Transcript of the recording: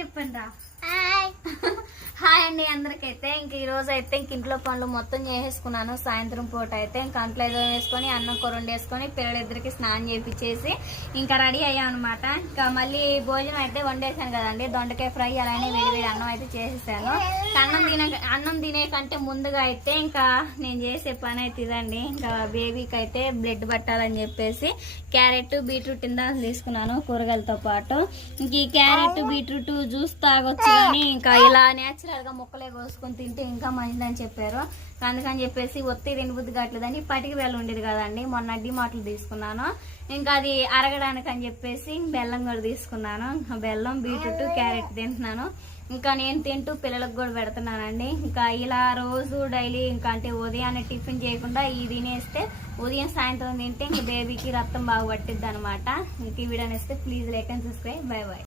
చెప్పండి రా. హాయ్ అండి అందరికైతే. ఇంక ఈ రోజు అయితే ఇంక ఇంట్లో పనులు మొత్తం చేసేసుకున్నాను. సాయంత్రం పూట అయితే ఇంకా అంట్లో ఏదో వేసుకొని అన్నం కూర వండేసుకొని పిల్లలిద్దరికి స్నానం చేపించేసి ఇంకా రెడీ అయ్యాం అనమాట. ఇంకా మళ్ళీ భోజనం అయితే వండేసాను కదండి, దొండకాయ ఫ్రై అలానే వేడి అన్నం అయితే చేసేసాను. అన్నం తినే కంటే ముందుగా అయితే ఇంకా నేను చేసే పని అయితే ఇదండి. ఇంకా బేబీకి అయితే బ్లడ్ పట్టాలని చెప్పేసి క్యారెట్ బీట్రూట్ ఇందాక తీసుకున్నాను కూరగాయలతో పాటు. ఇంక ఈ క్యారెట్ బీట్రూట్ జ్యూస్ తాగొచ్చు కానీ ఇంకా ఇలా నేచురల్ గా ముక్కలే కోసుకొని తింటే ఇంకా మంచిదని చెప్పారు. అందుకని చెప్పేసి ఒత్తి తినబుద్ధి కావట్లేదని పటికి బెల్లం ఉండేది కదండి, మొన్న అడ్డి మాటలు తీసుకున్నాను. ఇంకా అది అరగడానికి అని చెప్పేసి బెల్లం కూడా తీసుకున్నాను. బెల్లం బీట్రూట్ క్యారెట్ తింటున్నాను. ఇంకా నేను తింటూ పిల్లలకు కూడా పెడుతున్నానండి. ఇంకా ఇలా రోజు డైలీ ఇంకా అంటే ఉదయాన్నే టిఫిన్ చేయకుండా ఇది తినేస్తే ఉదయం సాయంత్రం తింటే ఇంకా బేబీకి రక్తం బాగా పట్టిద్ది అనమాట. ఇంక ఈ వీడియో నేస్తే please like and subscribe. Bye by.